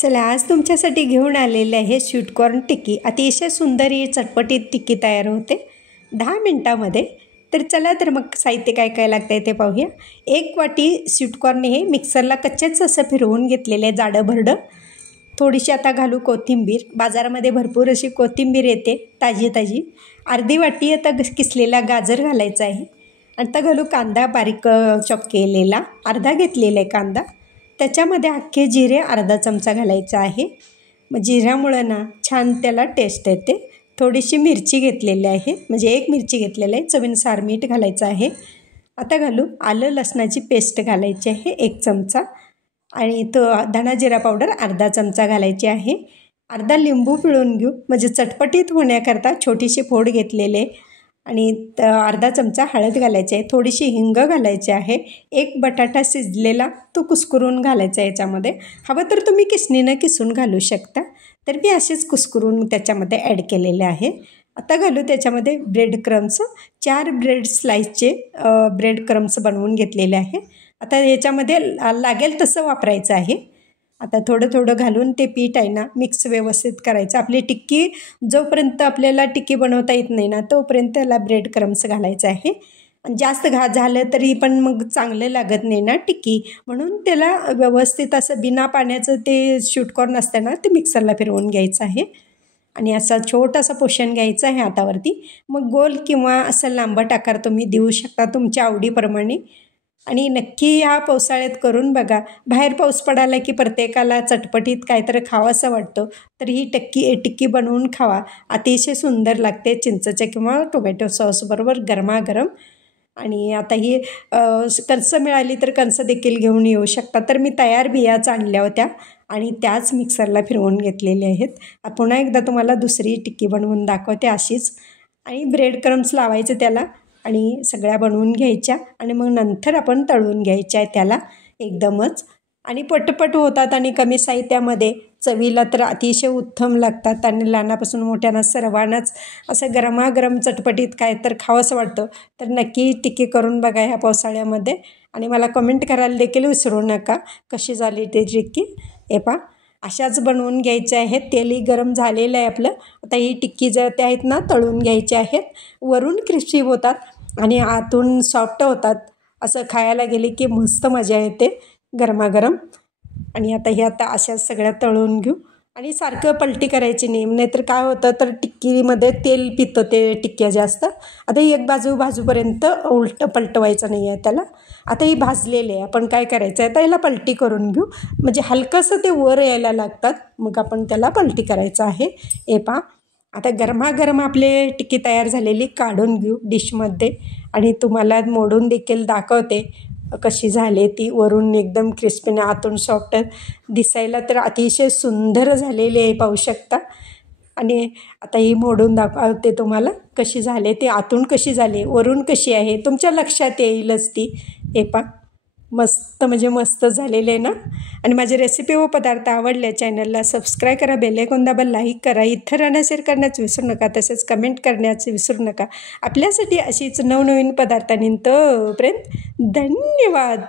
चला आज तुमच्यासाठी घेऊन आलेले आहे स्वीटकॉर्न टिक्की। अतिशय सुंदर ही चटपटीत टिक्की तयार होते 10 मिनिटांमध्ये। तर चला तर मग साहित्य काय काय लागतं आहे ते पाहूया। 1 वाटी स्वीटकॉर्न हे मिक्सरला कच्चेच असं फिरवून घेतलेलं आहे जाडं भरडं। थोडीशी आता घालू कोथिंबीर, बाजारामध्ये भरपूर अशी कोथिंबीर येते ताजी ताजी। अर्धी वाटी आता किसलेला गाजर घालायचा आहे। आता घालू कांदा बारीक चॉप केलेला, अर्धा घेतलेला आहे कांदा। त्याच्यामध्ये अख्खे जिरे अर्धा चमचा घालायचा आहे। मग जिऱ्यामुळं ना छान त्याला टेस्ट येते। थोडीशी मिरची घेतलेली आहे, म्हणजे 1 मिरची घेतलेली आहे। चवीनुसार मीठ घालायचं आहे। आता घालू आलं लसणाची पेस्ट घालायची आहे 1 चमचा, आणि तो धना जिरा पावडर अर्धा चमचा घालायची आहे। अर्धा लिंबू पिळून घेऊ, म्हणजे चटपटीत होण्याकरता छोटीशी फोड घेतलेले, आणि अर्धा चमचा हळद घालायची आहे। थोडीशी हिंग घालायची आहे। 1 बटाटा शिजलेला तो कुस्करून घालायचा आहे याच्यामध्ये। हवं तर तुम्ही किसणीनं किसून घालू शकता, तर मी असेच कुस्करून त्याच्यामध्ये ॲड केलेले आहे। आता घालू त्याच्यामध्ये ब्रेड क्रम्स, 4 ब्रेड स्लाइसचे ब्रेड क्रम्स बनवून घेतलेले आहे। आता याच्यामध्ये लागेल तसं वापरायचं आहे। आता थोडं थोडं घालून ते पीठ आहे ना मिक्स व्यवस्थित करायचं। आपली टिक्की जोपर्यंत आपल्याला टिक्की बनवता येत नाही ना तोपर्यंत त्याला ब्रेड क्रम्स घालायचं आहे। जास्त झालं तरी पण मग चांगलं लागत नाही ना टिक्की, म्हणून त्याला व्यवस्थित असं बिना पाण्याचं ते स्वीटकॉर्न असतं ना ते मिक्सरला फिरवून घ्यायचं आहे। आणि असा छोटासा पोर्शन घ्यायचा आहे हातावरती। मग गोल किंवा असं लांबट आकार तुम्ही देऊ शकता तुमच्या आवडीप्रमाणे। आणि नक्की ह्या पावसाळ्यात करून बघा। बाहेर पाऊस पडाला की प्रत्येकाला चटपटीत काहीतरी खावंसं वाटतं, तर ही टिक्की बनवून खावा। अतिशय सुंदर लागते चिंचेच्या किंवा टोमॅटो सॉसबरोबर गरमागरम। आणि आता ही कणसं मिळाली तर कणसं देखील घेऊन येऊ शकता। तर मी तयार बियाच आणल्या होत्या आणि त्याच मिक्सरला फिरवून घेतलेल्या आहेत। पुन्हा एकदा तुम्हाला दुसरी टिक्की बनवून दाखवते अशीच। आणि ब्रेड क्रम्स लावायचे त्याला आणि सगळ्या बनवून घ्यायच्या, आणि मग नंतर आपण तळून घ्यायच्या आहे त्याला एकदमच। आणि पटपट होतात आणि कमी साहित्यामध्ये चवीला तर अतिशय उत्तम लागतात। आणि लहानापासून मोठ्यांना सर्वांनाच असं गरमागरम चटपटीत काय तर खावंसं वाटतं, तर नक्की टिक्की करून बघा ह्या पावसाळ्यामध्ये। आणि मला कमेंट करायला देखील विसरू नका कशी झाली ती टिक्की। हे पहा अशाच बनवून घ्यायच्या आहेत। तेलही गरम झालेलं आहे आपलं। आता ही टिक्की ज्या त्या आहेत ना तळून घ्यायच्या आहेत। वरून क्रिस्पी होतात आणि आतून सॉफ्ट होतात। असं खायला गेले की मस्त मजा येते गरमागरम। आणि आता अशाच सगळ्या तळून घेऊ, आणि सारखं पलटी करायची नाही, नाहीतर काय होतं तर टिक्कीमध्ये तेल पितं ते टिक्क्या जास्त। आता ही एक बाजूपर्यंत उलटं पलटवायचं नाही आहे त्याला। आता ही भाजलेली आहे, आपण काय करायचं आहे आता याला पलटी करून घेऊ, म्हणजे हलकंसं ते वर यायला लागतात, मग आपण त्याला पलटी करायचं आहे। हे पहा आता गरमागरम आपले टिक्की तयार झालेली काढून घेऊ डिशमध्ये, आणि तुम्हाला मोडून देखील दाखवते कशी झाली ती। वरून एकदम क्रिस्पीने आतून सॉफ्ट, दिसायला तर अतिशय सुंदर झालेली आहे पाहू शकता। आणि आता ही मोडून दाखवते तुम्हाला कशी झाली ती, आतून कशी झाली वरून कशी आहे तुमच्या लक्षात येईलच ती। हे पहा मस्त म्हणजे मस्त झालेले आहे ना। आणि माझे रेसिपी व पदार्थ आवडले चॅनलला सबस्क्राईब करा, बेल आयकॉन दाबा, लाईक करा, इतरांना शेअर करण्याचं विसरू नका, तसेच कमेंट करण्याचं विसरू नका। आपल्यासाठी अशीच नवनवीन पदार्थांनी तोपर्यंत धन्यवाद।